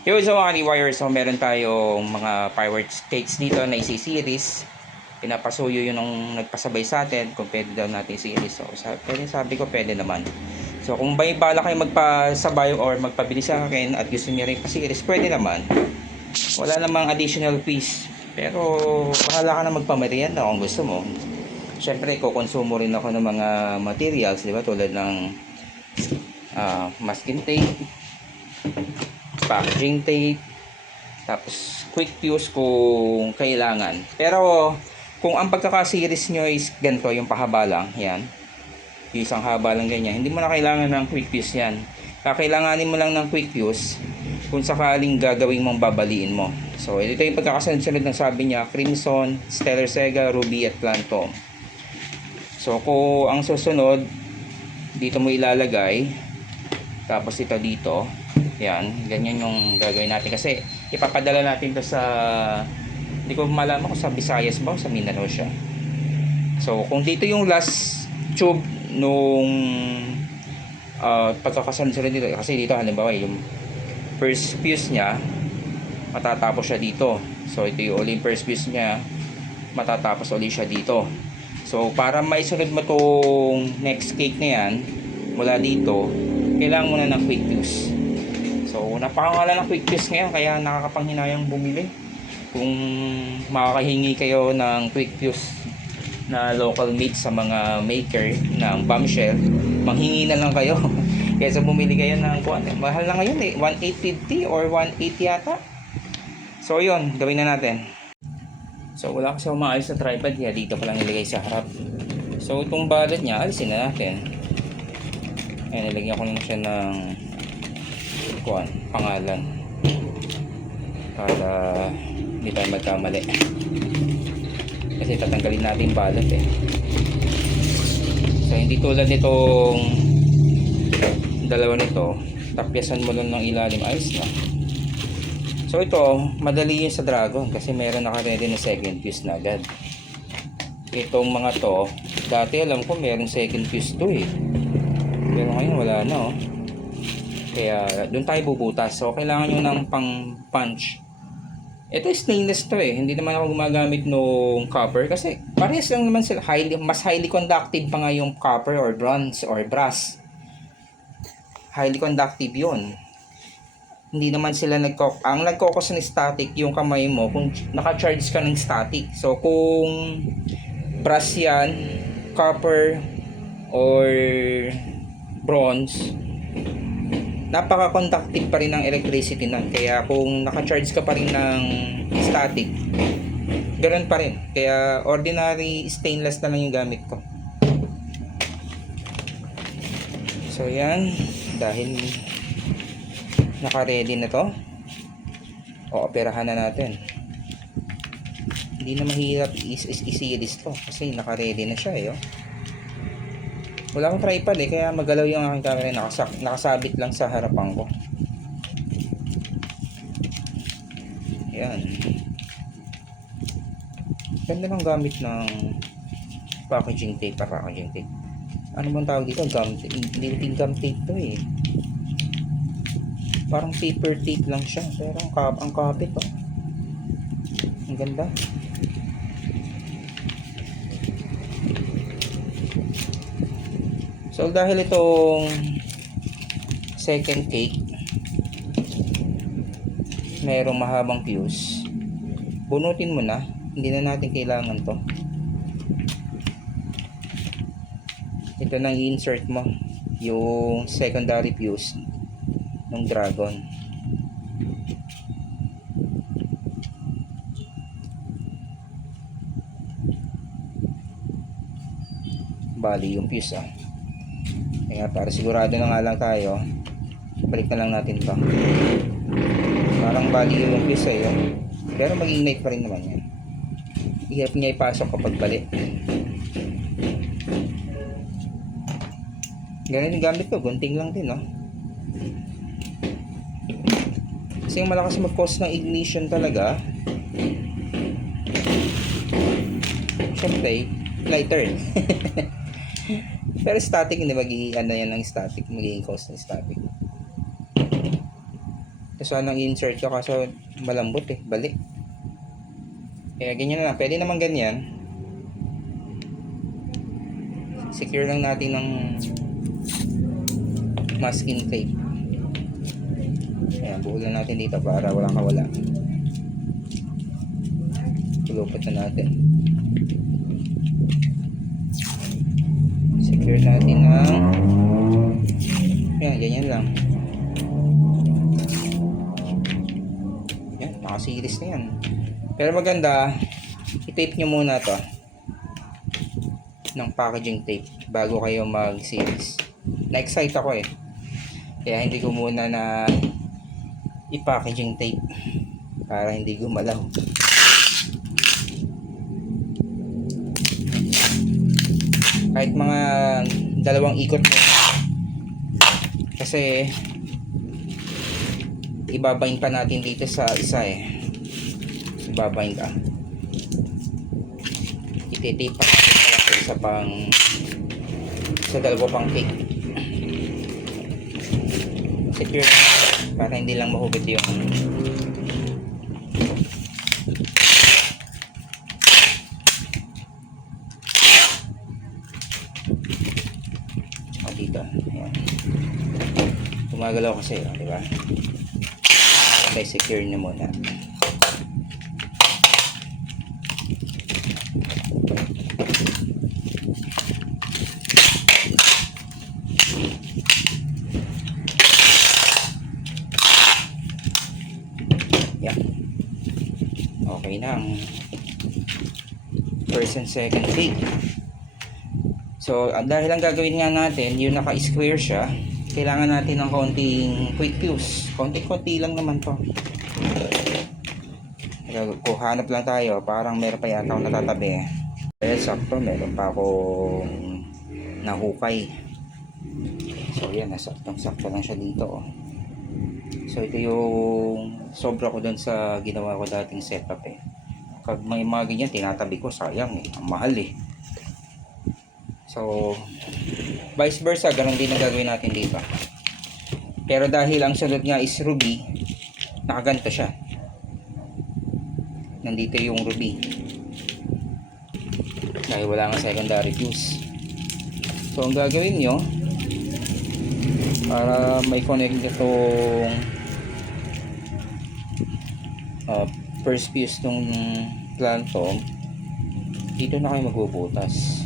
Yo, so mga rewire, so meron tayong mga fireworks cakes dito na isi-series. Pinapasuyo yun ng nagpasabay sa atin kung pwede daw natin i-series. So sabi ko pwede naman. So kung may bala kayo magpasabay or magpabili sa akin at gusto niyo rin pa-series, pwede naman. Wala namang additional fees. Pero bahala ka na magpamerienda kung gusto mo. Siyempre, kukonsumo rin ako ng mga materials, di ba? Tulad ng masking tape, packaging tape, tapos quick fuse kung kailangan. Pero kung ang pagkaka-series nyo is ganito, yung pahaba lang, yan, yung isang haba lang ganyan, hindi mo na kailangan ng quick fuse yan. Kakailanganin mo lang ng quick fuse kung sakaling gagawin mong babaliin mo. So ito yung pagkakasunod ng sabi niya: Crimson, Stellar Sega, Ruby at Phantom. So kung ang susunod, dito mo ilalagay, tapos ito dito, yan, ganyan yung gagawin natin kasi ipapadala natin to sa, hindi ko malaman kung sa Visayas ba o sa Mindanao siya. So kung dito yung last tube nung pagkakasunod dito, kasi dito halimbawa yung first fuse nya matatapos siya dito, so ito yung uling first fuse nya, matatapos ulit siya dito. So para maisunod mo tong next cake na yan mula dito, kailangan mo na ng quick fuse. So napakawala ng quick fuse ngayon, kaya nakakapanghinayang bumili. Kung makakahingi kayo ng quick fuse na local made sa mga maker ng bombshell, manghingi na lang kayo. Kaysa bumili kayo ng mahal na ngayon eh, 1,850 or 180 yata. So yun, gawin na natin. So wala kasi umaayos sa tripod, kaya dito pa lang nilagay sa harap. So itong balot niya, alisin na natin. Ayan, nilagyan ko na siya ng pangalan para hindi tayo magkamali, kasi tatanggalin natin yung balot eh. So hindi tulad nitong dalawa nito, tapyasan mo lang ng ilalim, ayos na. So ito, madali yun sa Dragon kasi meron naka-ready na second fuse na agad. Itong mga to, dati alam ko meron second fuse to eh, pero ngayon wala na oh. Kaya doon tayo bubutas. So kailangan nyo ng pang punch. Ito stainless to eh, hindi naman ako gumagamit nung copper kasi parehas lang naman sila. Mas highly conductive pa nga yung copper or bronze or brass. Highly conductive yun. Hindi naman sila ang nagkokos ng static yung kamay mo kung naka-charge ka ng static. So kung brass yan, copper or bronze, napaka-conductive pa rin ng electricity nun. Kaya kung naka-charge ka pa rin ng static, ganoon pa rin. Kaya ordinary stainless na lang yung gamit ko. So yan, dahil naka-ready na to, operahan na natin. Hindi na mahirap i-series to kasi naka-ready na siya eh oh. Wala akong tripod eh, kaya magalaw yung aking camera, nakasabit lang sa harapan ko. Ayan. Ganda ng gamit ng packaging tape. Ano bang tawag dito? Gum tape. Hindi gum tape to eh. Parang paper tape lang siya, pero ang kapit oh. Ang ganda. So dahil itong second cake merong mahabang fuse, bunutin mo na, hindi na natin kailangan to. Ito nang i-insert mo yung secondary fuse ng Dragon. Bali yung fuse ah. Kaya para sigurado na nga lang tayo, balik na lang natin to. Parang bali yung fuse eh, pero mag-ignite pa rin naman yan. Ihirap niya ipasok kapag balik. Ganun yung gamit ko, gunting lang din no. Kasi yung malakas mag-cause ng ignition talaga, syempre lighter. Pero static, hindi magiging ano yan ng static, magiging cause ng static. Sanang insert ka kaso malambot eh, balik. Kaya ganyan na lang, pwede naman ganyan. Secure lang natin ng masking tape. Ayan, buhol na natin dito para walang kawala. Tulupot na natin. Secure natin ng yan, ganyan lang. Yan, nakasiris na yan. Pero maganda, i-tape nyo muna to ng packaging tape bago kayo mag-series. Na-excite ako eh. Kaya hindi ko muna na i-packaging tape para hindi gumalaw. Kahit mga 2 ikot mo kasi ibabind pa natin dito sa isa eh. Ibabind ititape pa natin sa isa pang sa 2 pang tape. Secure para hindi lang mahugot yung dito. Ayan. Gumagalaw kasi, di ba? Okay, secure na muna. Yan. Okay na ang first and second take. So, dahil ang gagawin nga natin, yung naka-square siya, kailangan natin ng konting quick fuse. Konti-konti lang naman to. Kung hanap lang tayo, parang meron pa yata akong natatabi. Kaya sakto, meron pa akong nahukay. So, yan, nasaktong-sakto lang siya dito. So, ito yung sobra ko dun sa ginawa ko dating setup eh. Pag may mga ganyan, tinatabi ko, sayang eh. Ang mahal eh. So, vice versa, ganun din ang gagawin natin dito. Pero dahil ang sunod nga is ruby, nakaganto siya. Nandito yung ruby. Dahil wala nga secondary fuse. So, ang gagawin nyo, para may connect itong first fuse ng plantom, dito na kayo magbubutas.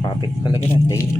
Kapit talaga ng tape.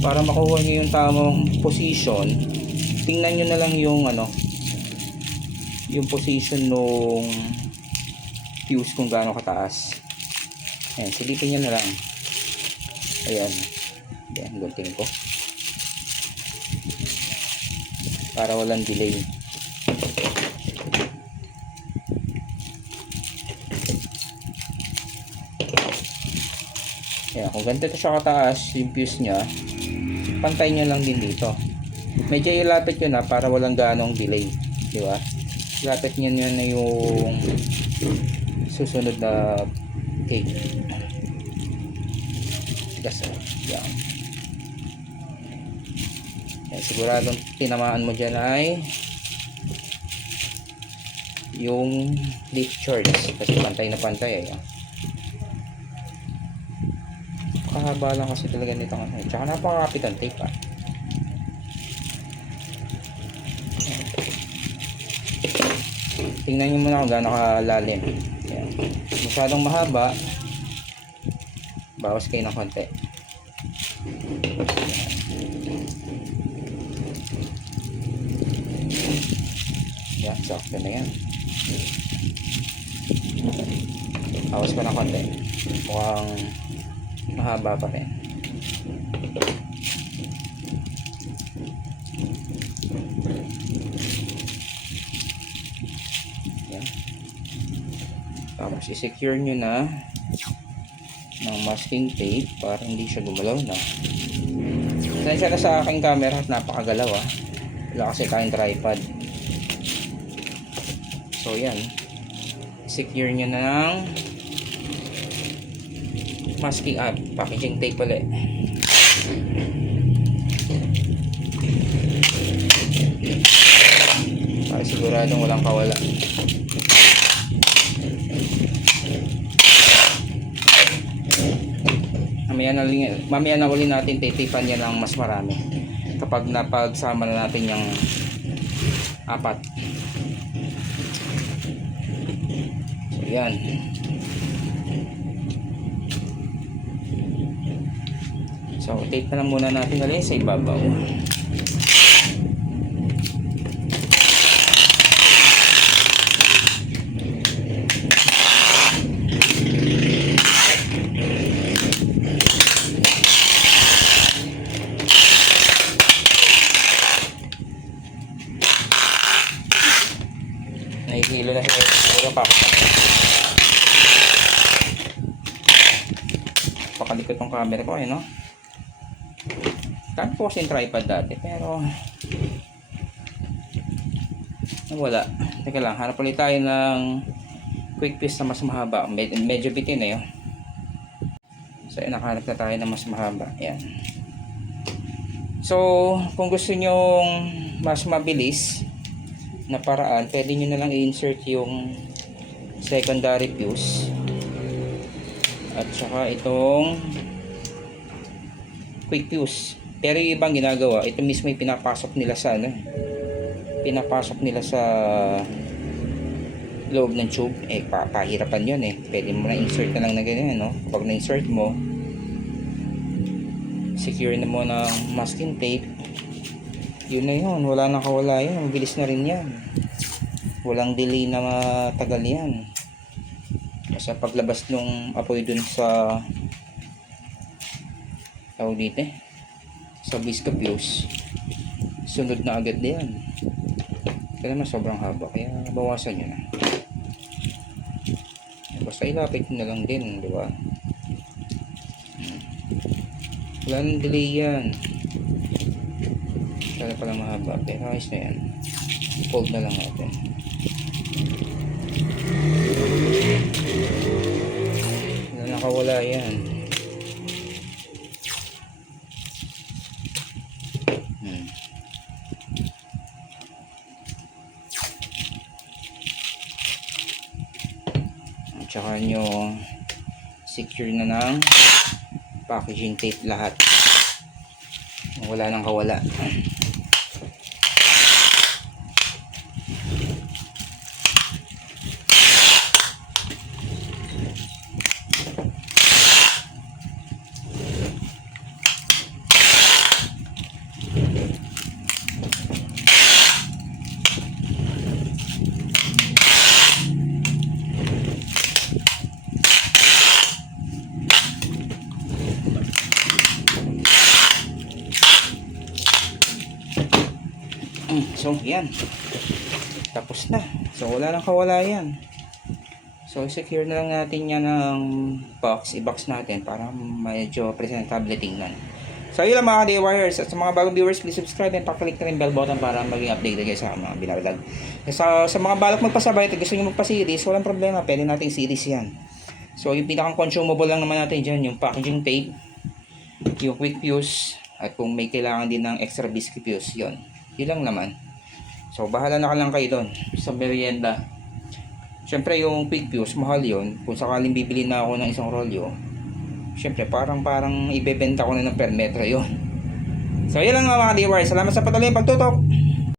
Para makuha nyo yung tamang position, tingnan nyo na lang yung yung position nung fuse kung gaano kataas. Ayan, silipin nyo na lang. Ayan. Ayan, gunting ko para walang delay. Ayan, kung ganito siya kataas yung fuse nya, pantay nyo lang din dito. Medyo ilapit nyo na para walang ganong delay, di ba? Ilapit nyo na yung susunod na cake. Kasi yan. Ayan, siguradong tinamaan mo dyan ay yung leaf charge kasi pantay na pantay. Ayan. Kahaba lang kasi talaga nito ngayon. Tsaka napakakapit ang tape Tingnan nyo muna kung gaano kalalim. Ayan. Masyadong mahaba, bawas kayo ng konti. Yan, sakto na yan. Bawas ko ng konti. Mukhang mahaba pa rin. Yan. Tapos i-secure nyo na ng masking tape para hindi siya gumalaw na. Pasensya na sa aking camera at napakagalaw Wala kasi tayong tripod. So So yan, secure nyo na ng masking packaging tape ulit. Para siguradong walang kawala. Mamaya na uli natin titipan yan ng mas marami kapag napagsama na natin yung apat. So yan. So tape na lang muna natin ulit sa ibabaw. Nahihilo na siguro pakalikot ng camera ko no? Kami po kasi yung tripod dati pero wala. Teka lang, hanap ulit tayo ng quick fuse na mas mahaba. Medyo bitin na yun. So nakahanap na tayo ng mas mahaba. Yan. So kung gusto nyong mas mabilis na paraan, pwede nyo na lang i-insert yung secondary fuse at saka itong quick fuse. Pero yung ibang ginagawa, ito mismo yung pinapasok nila sa pinapasok nila sa loob ng tube. Pahirapan yun pwede mo na insert na lang na ganyan kapag na-insert mo, secure na mo ng masking tape. Yun na yun, wala nang kawala yun. Mabilis na rin yan. Walang delay na matagal yan. Kasi paglabas nung apoy dun sa tawag dito sa visco fuse, sunod na agad na yan. Kaya naman sobrang haba, kaya bawasan nyo na. Basta ilapit nyo na lang din, di ba? Wala nang delay yan. Kaya pala mahaba, pero ayos na yan. Fold na lang natin. Wala nakawala yan. At saka nyo secure na ng packaging tape lahat. Wala nang kawala. So yan, tapos na. So wala nang kawala yan. So secure na lang natin yan ng box, i-box natin para medyo presentable tingnan. So yun lang mga DIYers. At sa mga bagong viewers, please subscribe and paklik na rin bell button para maging updated kayo sa mga binabalag. Sa mga balak magpasabay at gusto nyo magpa-series, walang problema, pwede natin series yan. So yung pinakang consumable lang naman natin dyan, yung packaging tape, yung quick fuse, at kung may kailangan din ng extra biscuit fuse, yun lang naman. So bahala na lang kayo doon sa merienda. Syempre yung quick fuse mahal yun. Kung sakaling bibili na ako ng isang rolyo, syempre parang ibebenta ko na ng per metro yun. So yun lang mga DIY. Salamat sa patuloy pagtutok.